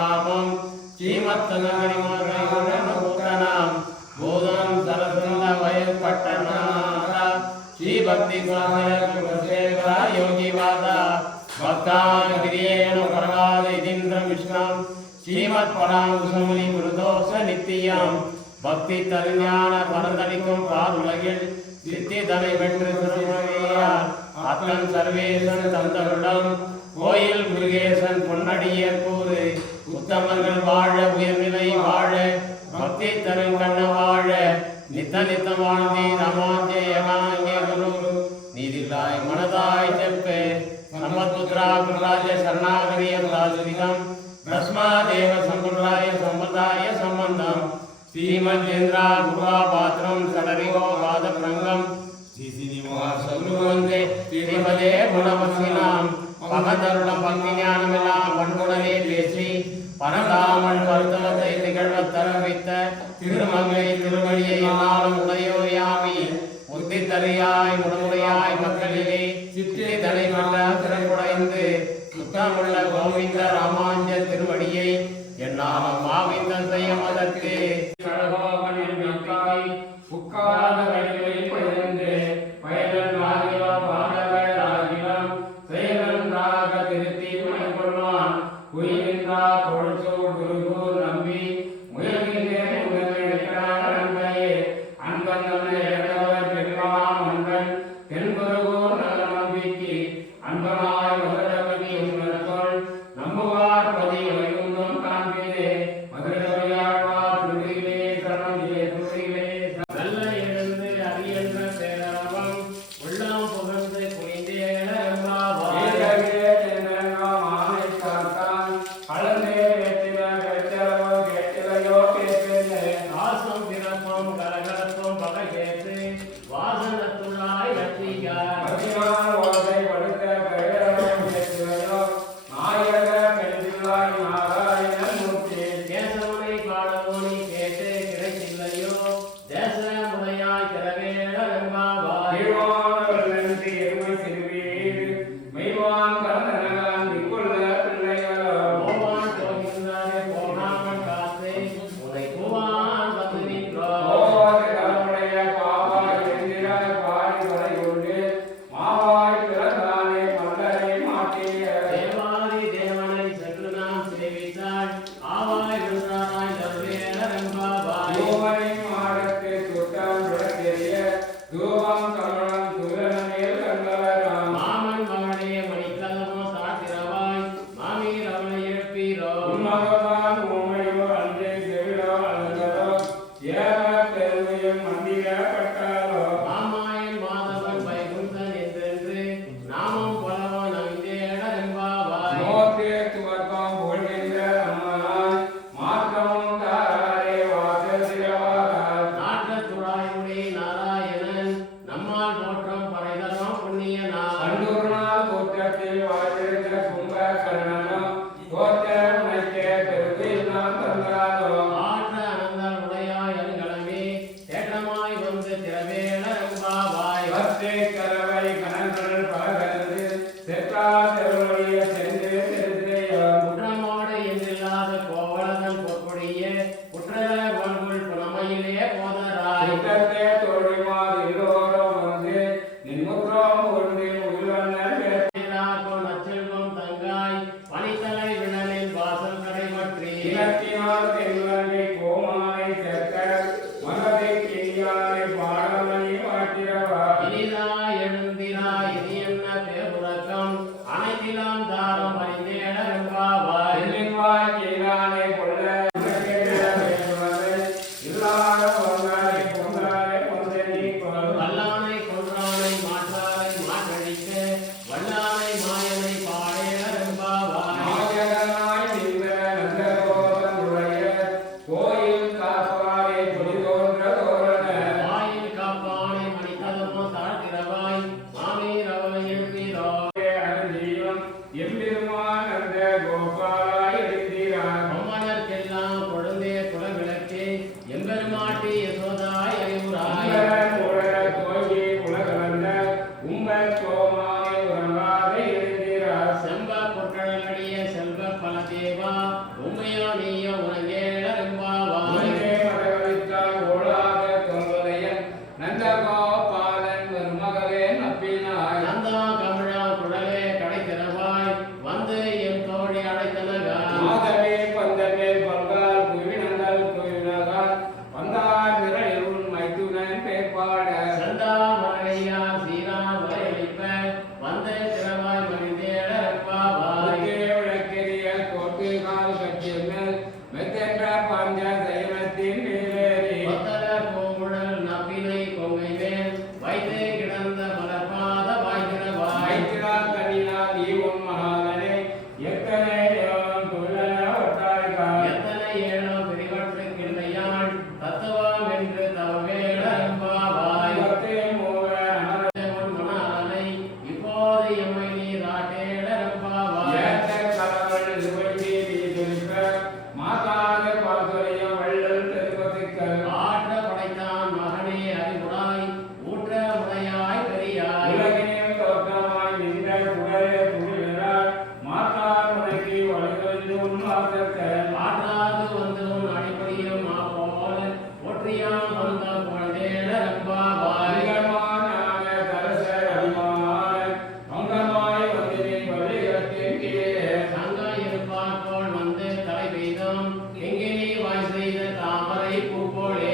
ராமம் ஸ்ரீமத்தனூத்தனாம் பூதம் சரசுந்த வயற்பட்டநாத ஸ்ரீபக்தி குலசேகர யோகிவாதா பக்தான் கிரியேண பரவாத இதீந்திரம் விஷ்ணாம் ஸ்ரீமத் பராங்குசமுனி குருதோஷ நித்தியம் பக்தி தருஞான பரந்தளிக்கும் பாருலகில் சித்தி தனை வென்று திருமொழியார் அத்தன் சர்வேசன் தந்தருடம் கோயில் முருகேசன் பொன்னடிய கூறு உத்தமர்கள் வாழ உயர்நிலை வாழ பக்தி தருங்கண்ண வாழ நித்த நித்தம் வாழ்ந்தி ரமாஞ்சே குரு நீதிலாய் மனதாய் செப்பே சம்பத்புத்ரா குருராஜ சரணாகரியம் தாசுரிகம் தஸ்மா தேவ சம்பிரதாய சம்பிரதாய சம்பந்தம் ஸ்ரீமத்ேந்திரா குருவா பாத்திரம் சடரிகோ வாதபிரங்கம் ஸ்ரீனிவாசே ஸ்ரீமதே குணவசினாம் பகதருடம் பக்தி ஞானமெல்லாம் பண்புடனே பேசி பரந்தாமல் கருத்தவத்தை திகழ்வத் தர வைத்த திருமங்கை திருவழியை என்னாலும் உடையோயாமி முத்தித்தறியாய் முடமுறையாய் மக்களிலே சிற்றி தடை பெற்ற திறப்புடைந்து சுத்தமுள்ள கோவிந்த ராமாஞ்ச திருவடியை என்னாலும் மாவிந்தன் செய்யும் அதற்கு கடகோபனின் நோக்காய் உட்கார வழிகளை பயிர்ந்து பயனன் ஆகிலம் பாடகள் ஆகிலம் செயலன்றாக திருத்தி மணிக்கொள்வான் குயிலின்றா பொழுசோ குருகு நம்பி முயல்கின்றேன் உடனே அன்பன் எடவர் பெருமாம் அன்பன் தென்குருகு நல்ல நம்பிக்கை அன்பனாய் மதுரகவி உங்கள் நம்புவார் பதி வைகுந்தம் காண்பிலே மதுரகவியாழ்வார் துடியிலே சரணமிலே துடியிலே நல்ல எழுந்து அரியன்ற பேரவம் உள்ளம் புகழ்ந்து குனிந்தேன வாசம் பிறப்பம் கரகரப்பம் பகை கேட்டு வாசனத்துள்ளாய் ரட்சிகார் உண்மையோ நீயோ உனங்கேடரும்பாவாய் உனக்கே மதகளித்தால் ஓடாத தொல்வலையன் நந்தகோபாலன் மருமகளே நப்பினாய் நந்தா கமழா குழலே கடைத்திறவாய் வந்து என் தோழி அடைத்தனகாய் மாதவே பந்தமே பல்கால் குவினங்கள் குவினகால் வந்தார் விரலில் உன் மைத்துனன் பேர்பாட சந்தா மலையா சீரா வலையளிப்ப வந்து திறவாய் மனிதேடரும்பாவாய் விளக்கெரிய கோட்டு கால் கட்சியில் மேல் மெத்தென்ற பஞ்ச சைவத்தின் மேலேறி கொத்தல பூங்குழல் நப்பினை கொங்கை மேல் வைத்து கிடந்த மலர்பாத வாய்கிறவாய் மைத்திரால் கண்ணினால் நீ உன் மகாலனே எத்தனை எத்தனை ஏழோ பிரிவற்றுக்கில்லையாள் தத்துவம் என்று தவவேடரும்பாவாய் மணாலனை இப்போது எம்மை நீராட்டேடரும்பாவாய் ஆற்ற படைத்தான் மகனே அறிவுடாய் ஊற்ற முறையாய் பெரியாய் ஆற்றாது வந்து உன் அடிப்படையும் போல ஒற்றியாம் வந்த குழந்தேடரும்பாவாய் சங்க இருப்பார் போல் வந்து தலை பெய்தோம் எங்கினி வாய் செய்த தாமரை பூ போலே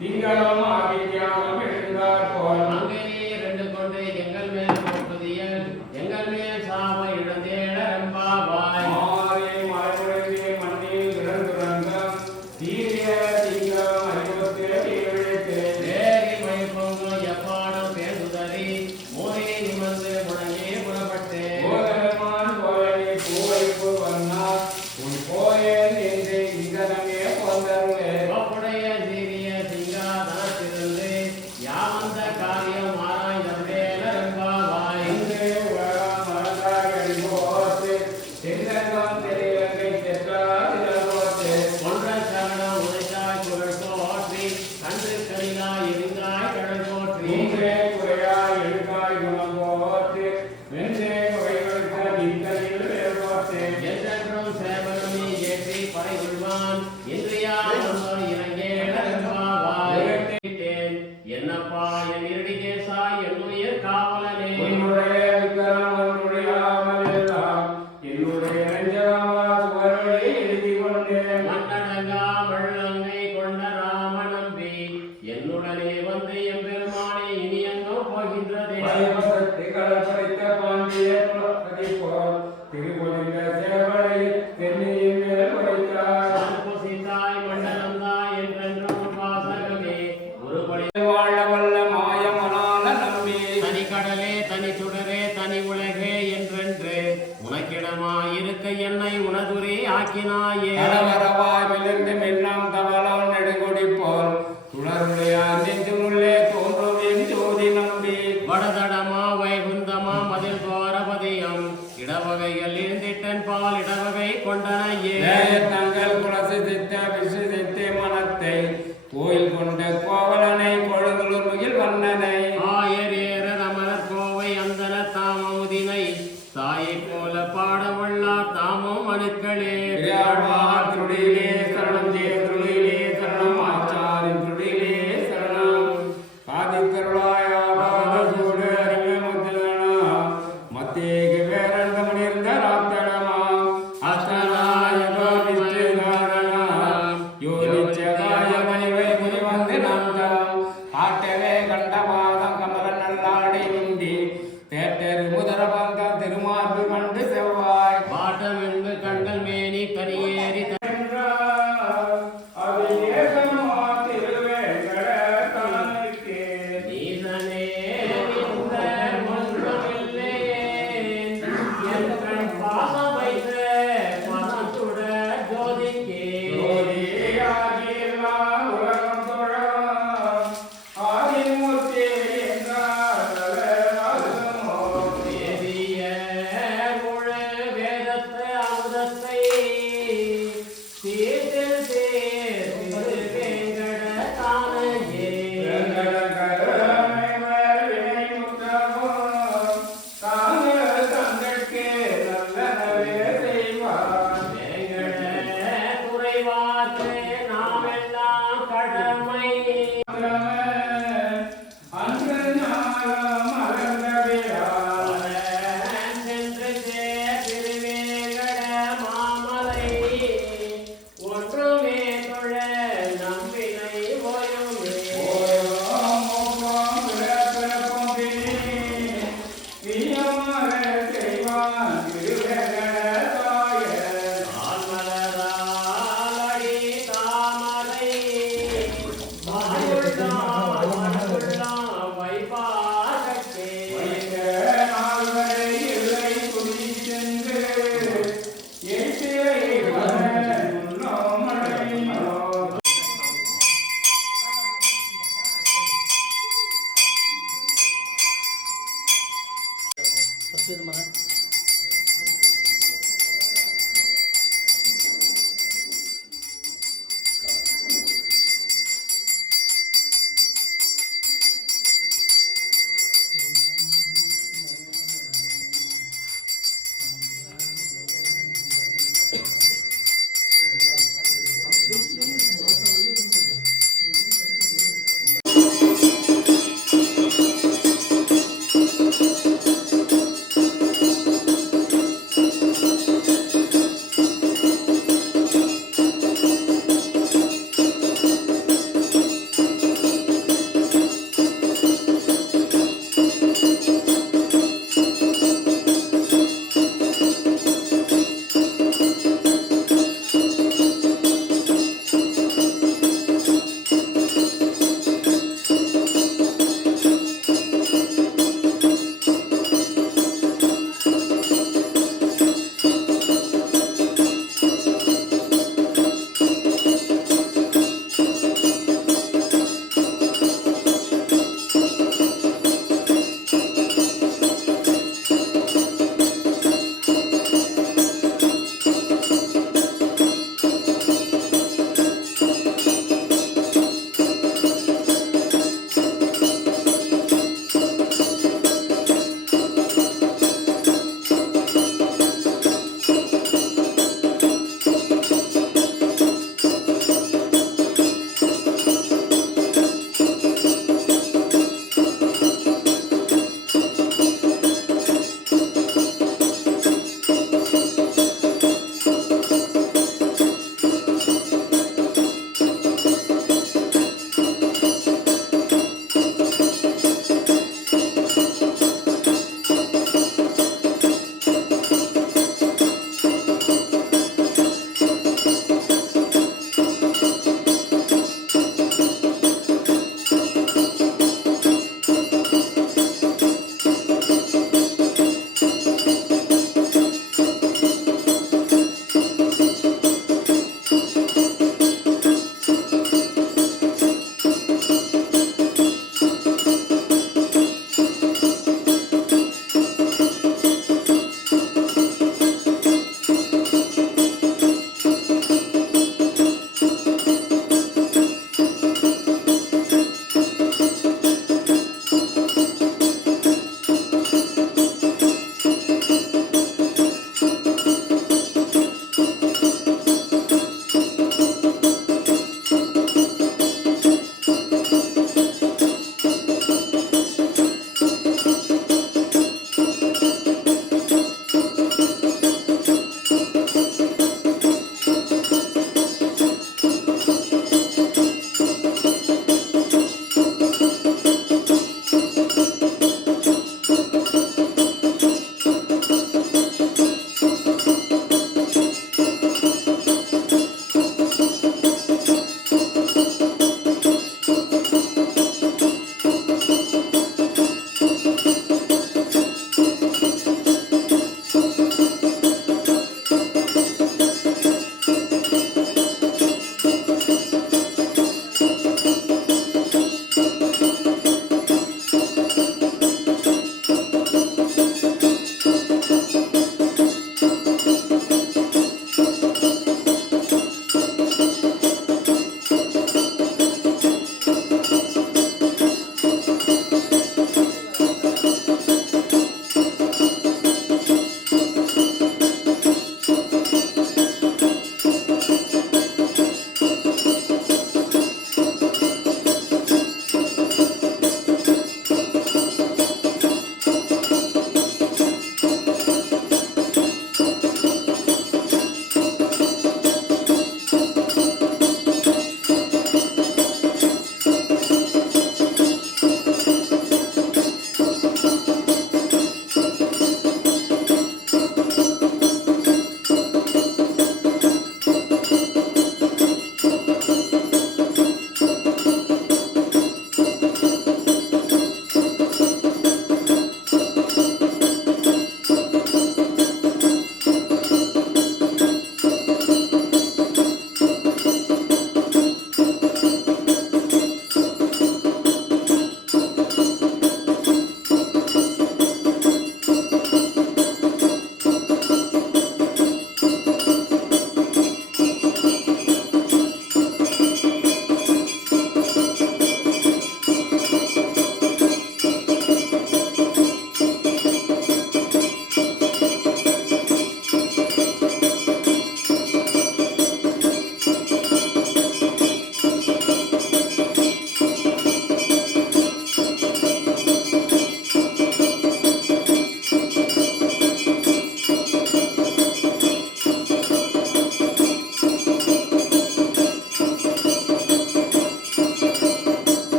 திங்களும் ஆகித்யாவும் எழுந்தார் போல் அங்கே ரெண்டு கொண்டு எங்கள் மேல் போக்குதியல் எங்கள் மேல் சாவ இழந்தேடரும்பாவாய் மாறி மலைமுழங்கி மண்ணில் கிடந்துறங்கம் தீரிய திங்களும் அறிவத்தே வேரி மயப்பொங்கு எப்பாடும் பேசுதறி மோரி நிமிர்ந்து முழங்கி புறப்பட்டு கோதரமான் கோயிலை பூவைப்பு வந்தார் உன் கோயில் என்று இங்கனமே போந்தருளே கோப்புடைய சீரிய சிங்காதனத்திலிருந்து யாவந்த காரியம் ஆராய்ந்தருளேடரும்பாவாய் இன்று உலகம் மறந்தாய் அடிபோத்து தென்னகம் தெரியலங்கை தெற்காதிரகோத்து ஒன்ற சரணம் உதைத்தாய் புகழ் போற்றி கன்று கலிலாய் எரிந்தாய் கடல் போற்றி மூன்றே குறையாய் எழுக்காய் குணம் போத்து வென்றே குறைகளுக்கு நித்தலில் வேறுபோத்து என்றென்றும் சேவகமே ஏற்றி படை கொள்வான் இன்றையா வந்தோர் இறங்கேடரும்பாவாய் என்னப்பா என் இருடிகேசா என் உயிர் காவலனே உன்னுடைய விக்கிரம் ஒன்றுடையாமல் எல்லாம் என்னுடைய நெஞ்சகமா சுவர்களை எழுதி கொண்டேன் மன்னடங்கா வள்ளங்கை கொண்ட ராம நம்பி என்னுடனே வந்து எம்பெருமானே இனி எங்கோ போகின்றதே பரிவசத்தை கலப்படைத்த பாண்டிய குலப்பதி போல் திருப்பொழிந்த சேவலை தென்னையின் மேல் வைத்தார் புசித்தாய் மண்டலந்தாய் என்றென்றும் வாசகமே ஒருபடி வாழ வல்ல மாயமனால நம்பி தனி கடலே தனி சுடரே தனி உலகே என்றென்று உனக்கிடமாயிருக்க என்னை உனதுரே ஆக்கினாயே வரவரவாய் விழுந்து மின்னம் தவளம் நெடுங்கொடி போல் துளருடைய நெஞ்சுமுள்ளே தோன்றும் என் ஜோதி நம்பி வடதடமா வைகுந்தமா மதில் கோரபதியம் இடவகைகள் இருந்திட்டன் பால் இடவகை கொண்டனையே தங்கள் குலசு சித்த விசு சித்தி மனத்தை கோயில் கொண்ட கோவலனை கொழுங்குளூர் முகில் வண்ணனை ஆயரேற அமரர் கோவை அந்தன தாமமுதினை தாயை போல பாடவள்ளா தாமும் அணுக்களே பெரியாழ்வார் திருடியிலே சரணம் திருடியிலே சரணம் ஆச்சாரின் திருடியிலே சரணம் காதிக்கருளாயோடு அறிவே முத்திலனா மத்தேகு வேறந்த முனிர்ந்த ராத்தனமா அஸ்தனாயகோ நித்திகாரணா யோனிச்சகாய மணிவை முனிவந்து நந்தம் ஆட்டவே கண்டபாதம் கமல நல்லாடை உண்டி தேட்டரு முதரபந்தம் திருமார்பு கண்டு செவ்வாய் பாட்டம் என்பு கண்கள் மேனி கரியேறி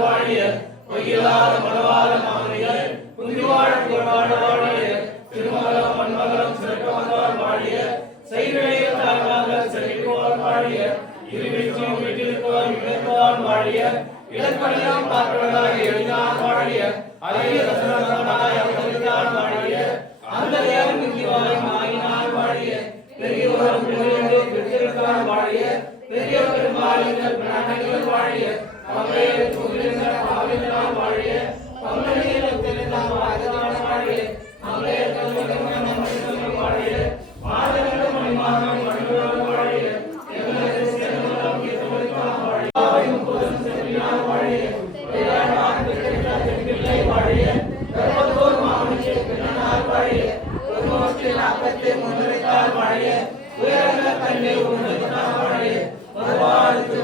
வாழிய பொய்யில்லாத மனவாத மாமனிகள் குந்திவாழ புகழ்வாழ வாழிய திருமகலம் மண்மகலம் சிறக்க வந்தவான் வாழிய செய்விடைய தாழ்வாக செழிக்குவான் வாழிய இருவிக்கும் வீட்டிற்குவான் இழக்குவான் வாழிய இலக்கணியம் பார்ப்பதாக எழுதினான் வாழிய அழகிய ரசனமாய் அவதரித்தான் வாழிய அந்த தேவன் இங்கிவாய் ஆகினான் வாழிய பெரியவரும் பிள்ளைகளே பெற்றிருக்கான் வாழிய பெரிய பெருமாளிகள் பிராணங்கள் வாழிய அவரே துகிலிருந்த பாவினால் வாழிய பங்கனியில் தெரிந்தால் வாதினான் வாழிய அவரே தன்னுடைய வாழிய மாதங்களும் மணிமாதம் மணிகளும் வாழிய எங்களுக்கு செல்வம் கீர்த்தமிழ்தான் வாழிய முப்பதும் செல்வினால் வாழிய வேளாண் பிள்ளை வாழிய கர்ப்பத்தோர் மாமனியை பின்னால் வாழிய குடும்பத்தில் அப்பத்தை முன்னிறுத்தால் வாழிய உயர்ந்த கல்வி உணர்த்தால் வாழிய வருவாருக்கு